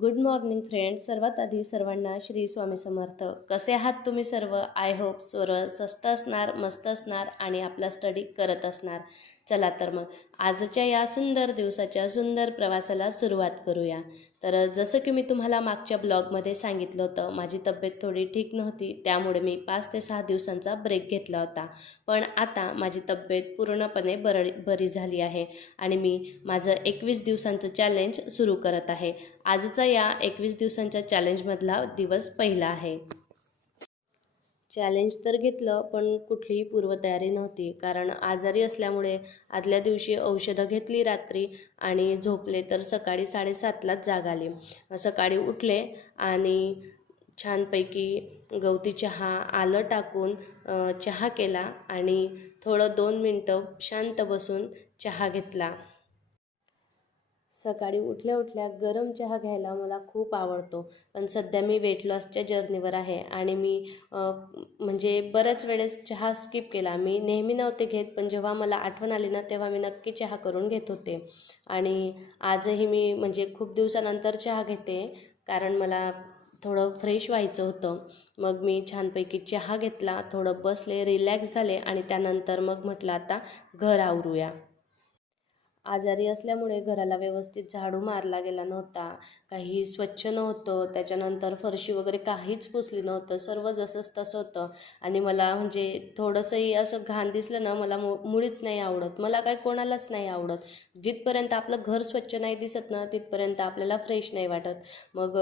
Good morning friend. सर्वात आधी सर्वांना श्री स्वामी समर्थ. कसे आहात तुम्ही सर्व? आय होप सर्व स्वस्त असणार, मस्त असणार आणि आपला स्टडी करत असणार. चला तर मग आजच्या या सुंदर दिवसाच्या सुंदर प्रवासाला सुरुवात करूया. तर जसं की मी तुम्हाला मागच्या ब्लॉगमध्ये सांगितलं होतं, माझी तब्येत थोडी ठीक नव्हती, त्यामुळे मी 5 ते 6 दिवसांचा ब्रेक घेतला होता. पण आता माझी तब्येत पूर्णपणे बरी झाली आहे आणि मी माझं 21 दिवसांचं चॅलेंज सुरू करत आहे. आजचा या 21 दिवसांच्या चॅलेंजमधला दिवस पहिला आहे. चॅलेंज तर घेतलं, पण कुठलीही पूर्वतयारी नव्हती, कारण आजारी असल्यामुळे आदल्या दिवशी औषधं घेतली रात्री आणि झोपले तर सकाळी 7:30लाच जाग आली. सकाळी उठले आणि छानपैकी गवती चहा, आलं टाकून चहा केला आणि थोडं 2 मिनटं शांत बसून चहा घेतला. सकाळी उठल्या उठल्या गरम चहा घ्यायला मला खूप आवडतो, पण सध्या मी वेट लॉसच्या जर्नीवर आहे आणि मी म्हणजे बऱ्याच वेळेस चहा स्किप केला. मी नेहमी नव्हते घेत, पण जेव्हा मला आठवण आली ना, तेव्हा मी नक्की चहा करून घेत होते. आणि आजही मी म्हणजे खूप दिवसानंतर चहा घेते, कारण मला थोडं फ्रेश व्हायचं होतं. मग मी छानपैकी चहा घेतला, थोडं बसले, रिलॅक्स झाले आणि त्यानंतर मग म्हटलं आता घर आवरूया. आजारी असल्यामुळे घराला व्यवस्थित झाडू मारला गेला नव्हता, काही स्वच्छ नव्हतं, त्याच्यानंतर फरशी वगैरे काहीच पुसली नव्हतं, सर्व जसंच तसं होतं. आणि मला म्हणजे थोडंसंही असं घाण दिसलं ना, मला मुळीच नाही आवडत. मला काय कोणालाच नाही आवडत. जिथपर्यंत आपलं घर स्वच्छ नाही दिसत ना, तिथपर्यंत आपल्याला फ्रेश नाही वाटत. मग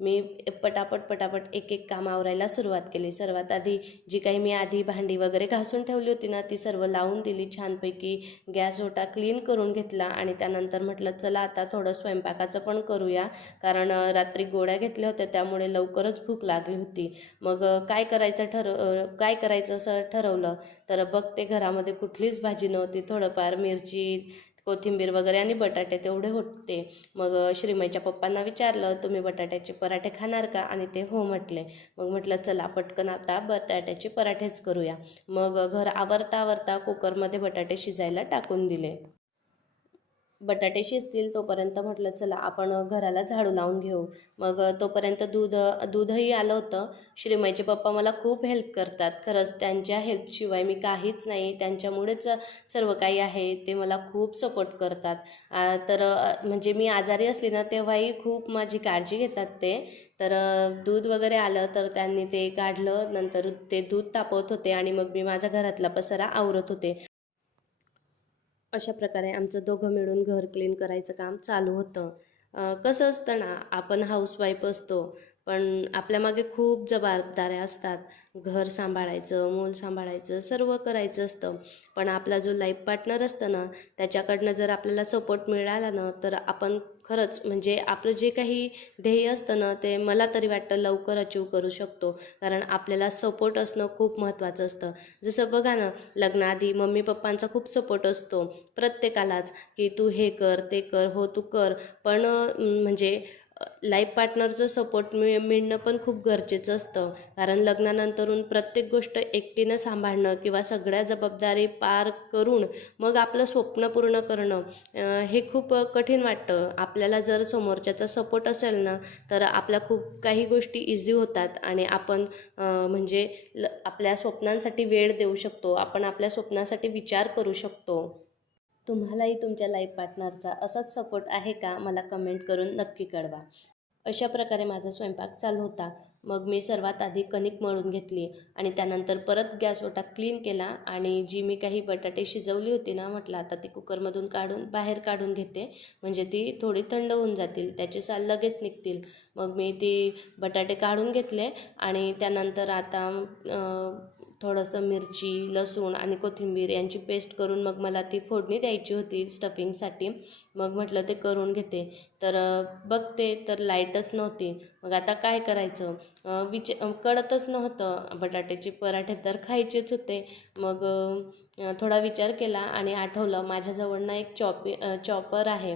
मी पटापट एक एक काम आवरायला सुरुवात केली. सर्वात आधी जी काही मी आधी भांडी वगैरे घासून ठेवली होती ना, ती सर्व लावून दिली. छानपैकी गॅस ओटा क्लीन करून घेतला आणि त्यानंतर म्हटलं चला आता थोडं स्वयंपाकाचं पण करूया, कारण रात्री गोळ्या घेतल्या होत्या, त्यामुळे लवकरच भूक लागली होती. मग काय करायचं असं ठरवलं तर बघते घरामध्ये कुठलीच भाजी नव्हती. थोडंफार मिरची, कोथिंबीर वगैरे आणि बटाटे तेवढे होते. मग श्रीमईच्या पप्पांना विचारलं, तुम्ही बटाट्याचे पराठे खाणार का? आणि ते हो म्हटले. मग म्हटलं चला पटकन आता बटाट्याचे पराठेच करूया. मग घर आवरता कुकरमध्ये बटाटे शिजायला टाकून दिले. बटाटे शिजतील तोपर्यंत म्हटलं चला आपण घराला झाडू लावून घेऊ. मग तोपर्यंत दूधही आलं होतं. श्रीमईचे पप्पा मला खूप हेल्प करतात. खरंच त्यांच्या हेल्पशिवाय मी काहीच नाही. त्यांच्यामुळेच सर्व काही आहे. ते मला खूप सपोर्ट करतात. तर म्हणजे मी आजारी असली ना, तेव्हाही खूप माझी काळजी घेतात ते. तर दूध वगैरे आलं तर त्यांनी ते काढलं. नंतर ते दूध तापवत होते आणि मग मी माझ्या घरातला पसारा आवरत होते. अशा प्रकारे आमचं दोघं मिळून घर क्लीन करायचं काम चालू होतं. कसं असतं ना, आपण हाऊसवाईफ असतो, पण आपल्यामागे खूप जबाबदाऱ्या असतात. घर सांभाळायचं, मूल सांभाळायचं, सर्व करायचं असतं. पण आपला जो लाईफ पार्टनर असतं ना, त्याच्याकडनं जर आपल्याला सपोर्ट मिळाला ना, तर आपण खरंच म्हणजे आपलं जे काही ध्येय असतं ना, ते मला तरी वाटतं लवकर अचीव करू शकतो. कारण आपल्याला सपोर्ट असणं खूप महत्त्वाचं असतं. जसं बघा ना, लग्नाआधी मम्मी पप्पांचा खूप सपोर्ट असतो प्रत्येकालाच, की तू हे कर, ते कर, हो तू कर. पण म्हणजे लाईफ पार्टनरचं सपोर्ट मिळणं पण खूप गरजेचं असतं. कारण लग्नानंतरून प्रत्येक गोष्ट एकटीनं सांभाळणं किंवा सगळ्या जबाबदारी पार करून मग आपलं स्वप्न पूर्ण करणं हे खूप कठीण वाटतं. आपल्याला जर समोरच्याचा सपोर्ट असेल ना, तर आपल्या खूप काही गोष्टी इझी होतात आणि आपण म्हणजे आपल्या स्वप्नांसाठी वेळ देऊ शकतो. आपण आपल्या स्वप्नासाठी विचार करू शकतो. तुम्हालाही तुमच्या लाईफ पार्टनरचा असाच सपोर्ट आहे का? मला कमेंट करून नक्की कळवा. अशा प्रकारे माझा स्वयंपाक चालू होता. मग मी सर्वात आधी कणिक मळून घेतली आणि त्यानंतर परत गॅस ओटा क्लीन केला आणि जी मी काही बटाटे शिजवली होती ना, म्हटलं आता ती कुकरमधून बाहेर काढून घेते, म्हणजे ती थोडी थंड होऊन जातील, त्याचे साल लगेच निघतील. मग मी ती बटाटे काढून घेतले आणि त्यानंतर आता थोडंसं मिरची, लसूण आणि कोथिंबीर यांची पेस्ट करून मग मला ती फोडणी द्यायची होती स्टफिंगसाठी. मग म्हटलं ते करून घेते. तर बघते तर लाईटच नव्हती. मग आता काय करायचं कळतच नव्हतं. बटाट्याचे पराठे तर खायचेच होते. मग थोडा विचार केला आणि आठवलं माझ्याजवळ ना एक चॉपर आहे.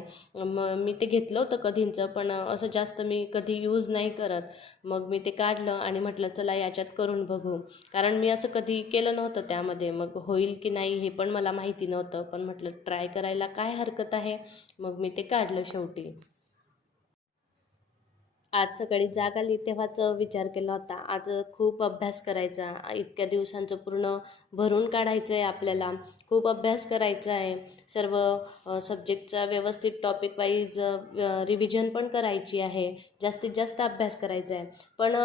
मी ते घेतलं होतं कधींचं, पण असं जास्त मी कधी यूज नाही करत. मग मी ते काढलं आणि म्हटलं चला याच्यात करून बघू, कारण मी असं कधी केलं नव्हतं त्यामध्ये. मग होईल की नाही हे पण मला माहिती नव्हतं, पण म्हटलं ट्राय करायला काय हरकत आहे. मग मी ते काढलं शेवटी. आज सकाळी जाग आली तेव्हाच विचार केला होता, आज खूप अभ्यास करायचा. इतक्या दिवसांचं पूर्ण भरून काढायचं आहे आपल्याला. खूप अभ्यास करायचा आहे. सर्व सब्जेक्टचा व्यवस्थित टॉपिक वाईज रिव्हिजन पण करायची आहे. जास्तीत जास्त अभ्यास करायचा आहे. पण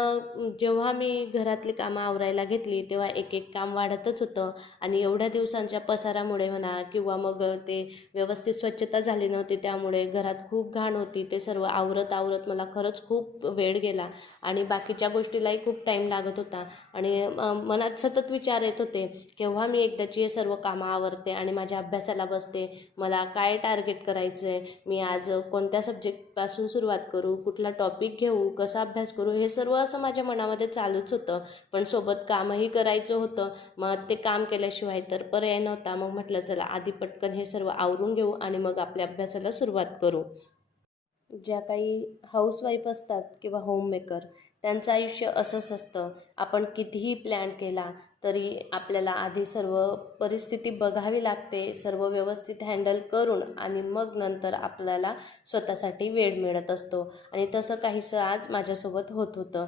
जेव्हा मी घरातली कामं आवरायला घेतली तेव्हा एक एक काम वाढतच होतं आणि एवढ्या दिवसांच्या पसारामुळे म्हणा किंवा मग ते व्यवस्थित स्वच्छता झाली नव्हती त्यामुळे घरात खूप घाण होती. ते सर्व आवरत आवरत मला खरंच खूप वेळ गेला आणि बाकीच्या गोष्टीलाही खूप टाईम लागत होता आणि मनात सतत विचार येत होते, केव्हा मी एकदाची हे सर्व कामं आवरते आणि माझ्या अभ्यासाला बसते. मला काय टार्गेट करायचं आहे, मी आज कोणत्या सब्जेक्टपासून सुरुवात करू, कुठला टॉपिक घेऊ, कसा अभ्यास करू, हे सर्व असं माझ्या मनामध्ये चालूच होतं. पण सोबत कामही करायचं होतं. मग ते काम केल्याशिवाय तर पर्याय नव्हता. मग म्हटलं चला आधी पटकन हे सर्व आवरून घेऊ आणि मग आपल्या अभ्यासाला सुरुवात करू. ज्या काही हाऊसवाईफ असतात किंवा होममेकर त्यांचं आयुष्य असंच असतं. आपण कितीही प्लॅन केला तरी आपल्याला आधी सर्व परिस्थिती बघावी लागते. सर्व व्यवस्थित हँडल करून आणि मग नंतर आपल्याला स्वतःसाठी वेळ मिळत असतो आणि तसं काहीसं आज माझ्यासोबत होत होतं.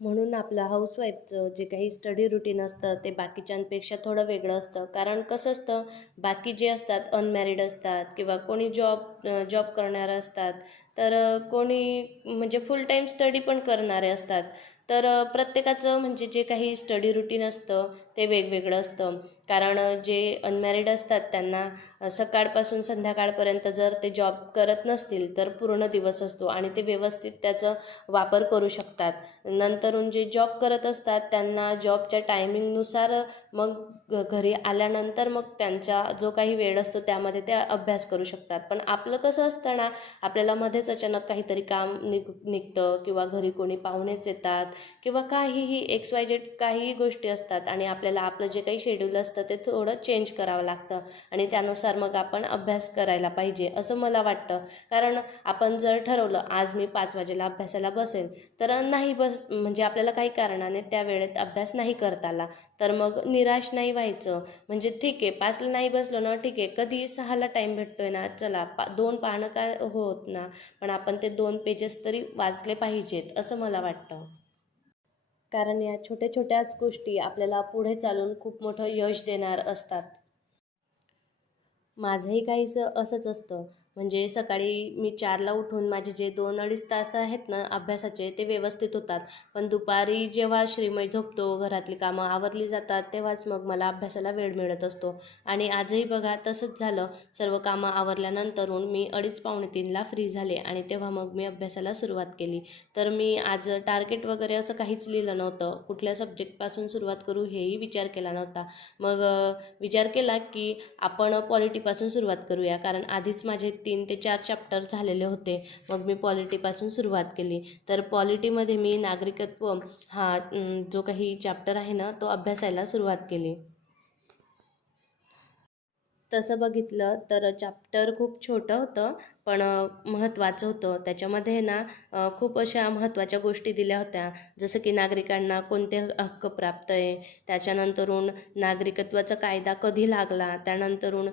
म्हणून आपलं हाऊसवाईफचं जे काही स्टडी रुटीन असतं ते बाकीच्यांपेक्षा थोडं वेगळं असतं. कारण कसं असतं, बाकी जे असतात अनमॅरिड असतात किंवा कोणी जॉब करणारे असतात, तर कोणी म्हणजे फुल टाईम स्टडी पण करणारे असतात. तर प्रत्येकाचं म्हणजे जे काही स्टडी रुटीन असतं ते वेगवेगळं असतं. कारण जे अनमॅरिड असतात त्यांना सकाळपासून संध्याकाळपर्यंत जर ते जॉब करत नसतील तर पूर्ण दिवस असतो आणि ते व्यवस्थित त्याचं वापर करू शकतात. नंतरून जे जॉब करत असतात त्यांना जॉबच्या टायमिंगनुसार मग घरी आल्यानंतर मग त्यांचा जो काही वेळ असतो त्यामध्ये ते अभ्यास करू शकतात. पण आपलं कसं असतं ना, आपल्याला मध्येच अचानक काहीतरी काम निघतं किंवा घरी कोणी पाहुणेच येतात किंवा काहीही XYZ काहीही गोष्टी असतात आणि आपल्याला आपलं जे काही शेड्यूल असतं ते थोडं चेंज करावं लागतं आणि त्यानुसार मग आपण अभ्यास करायला पाहिजे असं मला वाटतं. कारण आपण जर ठरवलं आज मी 5 वाजेला अभ्यासाला बसेल, तर नाही म्हणजे आपल्याला काही कारणाने त्या वेळेत अभ्यास नाही करता आला तर मग निराश नाही व्हायचं. म्हणजे ठीक आहे 5ला नाही बसलो ना, ठीक आहे कधी 6ला टाईम भेटतोय ना, चला 2 पानं काय होत ना, पण आपण ते 2 पेजेस तरी वाचले पाहिजेत असं मला वाटतं. कारण या छोट्या छोट्याच गोष्टी आपल्याला पुढे चालून खूप मोठं यश देणार असतात. माझंही काहीसं असंच असतं. म्हणजे सकाळी मी 4ला उठून माझे जे 2-2.5 तास आहेत ना अभ्यासाचे ते व्यवस्थित होतात. पण दुपारी जेव्हा श्रीमय झोपतो, घरातली कामं आवरली जातात, तेव्हाच मग मला अभ्यासाला वेळ मिळत असतो. आणि आजही बघा तसंच झालं. सर्व कामं आवरल्यानंतरून मी 2:30-2:45ला फ्री झाले आणि तेव्हा मग मी अभ्यासाला सुरुवात केली. तर मी आज टार्गेट वगैरे असं काहीच लिहिलं नव्हतं. कुठल्या सब्जेक्टपासून सुरुवात करू हेही विचार केला नव्हता. मग विचार केला की आपण पॉलिटीपासून सुरुवात करूया. कारण आधीच माझे 3 ते 4 चॅप्टर झालेले होते. मग मी पॉलिटीपासून सुरुवात केली. तर पॉलिटीमध्ये मी नागरिकत्व हा जो काही चॅप्टर आहे ना तो अभ्यासायला सुरुवात केली. तसं बघितलं तर चॅप्टर खूप छोटं होतं पण महत्त्वाचं होतं. त्याच्यामध्ये ना खूप अशा महत्त्वाच्या गोष्टी दिल्या होत्या. जसं की नागरिकांना कोणते हक्क प्राप्त आहे, त्याच्यानंतरून नागरिकत्वाचा कायदा कधी लागला, त्यानंतरून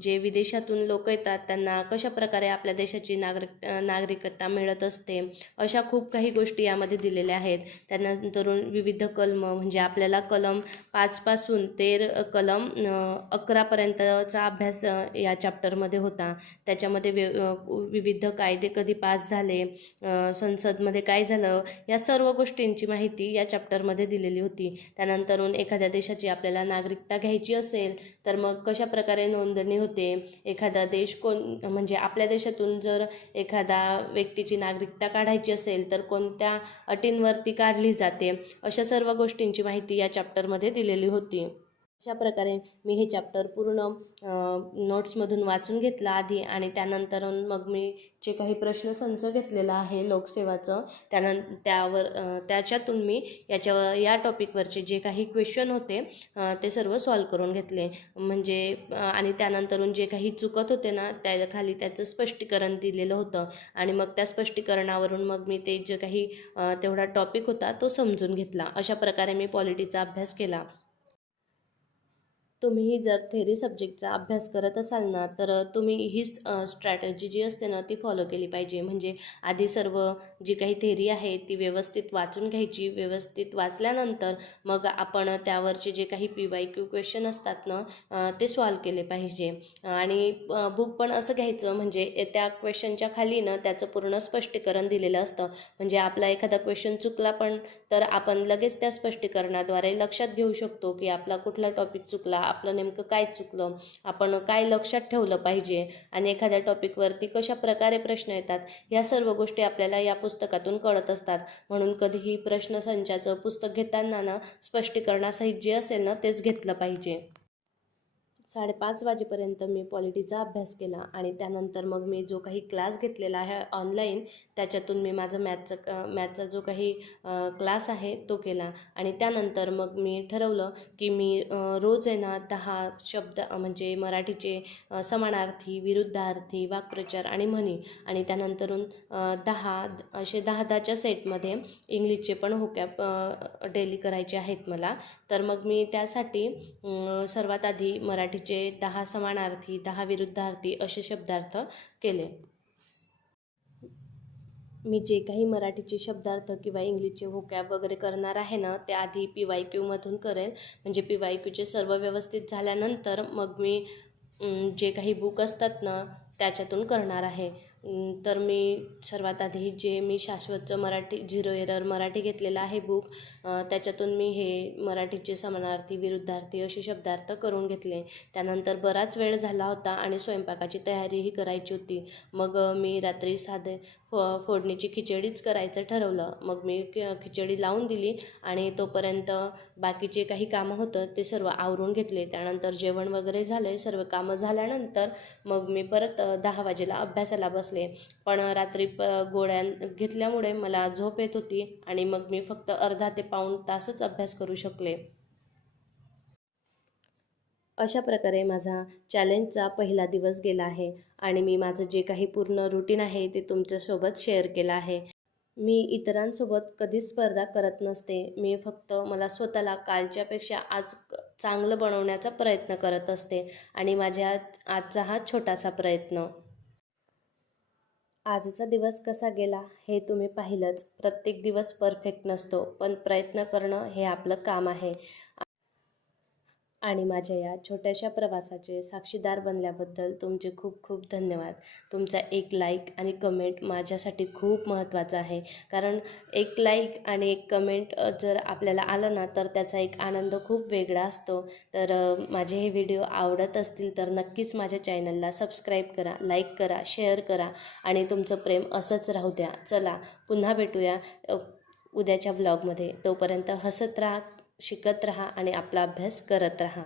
जे विदेशातून लोक येतात त्यांना कशाप्रकारे आपल्या देशाची नागरिकता मिळत असते. अशा खूप काही गोष्टी यामध्ये दिलेल्या आहेत. त्यानंतरून विविध कलम म्हणजे आपल्याला कलम 5 पासून ते कलम 11पर्यंतचा अभ्यास या चॅप्टरमध्ये होता. त्याच्यामध्ये विविध कायदे कधी पास झाले, संसदमध्ये काय झालं, या सर्व गोष्टींची माहिती या चॅप्टरमध्ये दिलेली होती. त्यानंतरून एखाद्या देशाची आपल्याला नागरिकता घ्यायची असेल तर मग कशा प्रकारे नोंदणी होते, एखादा देश म्हणजे आपल्या देशातून जर एखादा व्यक्तीची नागरिकता काढायची असेल तर कोणत्या अटींवरती काढली जाते, अशा सर्व गोष्टींची माहिती या चॅप्टरमध्ये दिलेली होती. अशा प्रकारे मी हे चॅप्टर पूर्ण नोट्समधून वाचून घेतलं आधी आणि त्यानंतर मग मी जे काही प्रश्नसंच घेतलेलं आहे लोकसेवाचं त्याच्यातून मी या टॉपिकवरचे जे काही क्वेश्चन होते ते सर्व सॉल्व करून घेतले. म्हणजे आणि त्यानंतरून जे काही चुकत होते ना त्याखाली त्याचं स्पष्टीकरण दिलेलं होतं आणि मग त्या स्पष्टीकरणावरून मग मी ते जे काही तेवढा टॉपिक होता तो समजून घेतला. अशा प्रकारे मी पॉलिटीचा अभ्यास केला. तुम्हीही जर थेरी सब्जेक्टचा अभ्यास करत असाल ना, तर तुम्ही ही स्ट्रॅटजी जी असते ना ती फॉलो केली पाहिजे. म्हणजे आधी सर्व जी काही थेरी आहे ती व्यवस्थित वाचून घ्यायची. व्यवस्थित वाचल्यानंतर मग आपण त्यावरचे जे काही PYQ क्वेश्चन असतात ना ते सॉल्व केले पाहिजे. आणि बुक पण असं घ्यायचं म्हणजे त्या क्वेश्चनच्या खाली ना त्याचं पूर्ण स्पष्टीकरण दिलेलं असतं. म्हणजे आपला एखादा क्वेश्चन चुकला पण तर आपण लगेच त्या स्पष्टीकरणाद्वारे लक्षात घेऊ शकतो की आपला कुठला टॉपिक चुकला, आपलं नेमकं काय चुकलं, आपण काय लक्षात ठेवलं पाहिजे आणि एखाद्या टॉपिकवरती कशा प्रकारे प्रश्न येतात, या सर्व गोष्टी आपल्याला या पुस्तकातून कळत असतात. म्हणून कधीही प्रश्नसंचाचं पुस्तक घेताना ना स्पष्टीकरणासहित जे असेल ना तेच घेतलं पाहिजे. 5:30 वाजेपर्यंत मी पॉलिटीचा अभ्यास केला आणि त्यानंतर मग मी जो काही क्लास घेतलेला आहे ऑनलाईन, त्याच्यातून मी माझं मॅथचा जो काही क्लास आहे तो केला. आणि त्यानंतर मग मी ठरवलं की मी रोज आहे ना 10 शब्द म्हणजे मराठीचे समानार्थी, विरुद्धार्थी, वाक्प्रचार आणि म्हणी, आणि त्यानंतरून 10च्या सेटमध्ये इंग्लिशचे पण होकॅब डेली करायचे आहेत मला. तर मग मी त्यासाठी सर्वात आधी मराठीचे 10 समानार्थी, 10 विरुद्धार्थी असे शब्दार्थ केले. मी जे काही मराठीचे शब्दार्थ किंवा इंग्लिशचे व्होकॅब वगैरे करणार आहे ना ते आधी PYQमधून करेल. म्हणजे PYQचे सर्व व्यवस्थित झाल्यानंतर मग मी जे काही बुक असतात ना त्याच्यातून करणार आहे. तर मी सर्वात आधी जे मी शाश्वतचं मराठी 0 एरर मराठी घेतलेलं आहे बुक, त्याच्यातून मी हे मराठीचे समानार्थी, विरुद्धार्थी असे शब्दार्थ करून घेतले. त्यानंतर बराच वेळ झाला होता आणि स्वयंपाकाची तयारीही करायची होती. मग मी रात्री साधे फोडणीची खिचडीच करायचं ठरवलं. मग मी खिचडी लावून दिली आणि तोपर्यंत बाकीचे काही कामं होतं ते सर्व आवरून घेतले. त्यानंतर जेवण वगैरे झाले. सर्व कामं झाल्यानंतर मग मी परत 10 वाजेला अभ्यासाला बसले. पण रात्री गोळ्या घेतल्यामुळे मला झोप येत होती आणि मग मी फक्त अर्धा ते पाऊण तासच अभ्यास करू शकले. अशा प्रकारे माझा चॅलेंजचा पहिला दिवस गेला आहे आणि मी माझं जे काही पूर्ण रुटीन आहे ते तुमच्यासोबत शेअर केलं आहे. मी इतरांसोबत कधीच स्पर्धा करत नसते. मी फक्त मला स्वतःला कालच्यापेक्षा आज चांगलं बनवण्याचा प्रयत्न करत असते आणि माझ्या आजचा हा छोटासा प्रयत्न. आजचा दिवस कसा गेला हे तुम्ही पाहिलंच. प्रत्येक दिवस परफेक्ट नसतो, पण प्रयत्न करणं हे आपलं काम आहे. आणि माझ्या या छोट्याशा प्रवासाचे साक्षीदार बनल्याबद्दल तुमचे खूप खूप धन्यवाद. तुमचा एक लाईक आणि कमेंट माझ्यासाठी खूप महत्त्वाचं आहे. कारण एक लाईक आणि एक कमेंट जर आपल्याला आलं ना तर त्याचा एक आनंद खूप वेगळा असतो. तर माझे हे व्हिडिओ आवडत असतील तर नक्कीच माझ्या चॅनलला सबस्क्राईब करा, लाईक करा, शेअर करा आणि तुमचं प्रेम असंच राहू द्या. चला पुन्हा भेटूया उद्याच्या व्लॉगमध्ये. तोपर्यंत हसत राहा, शिकत राहा आणि आपला अभ्यास करत राहा.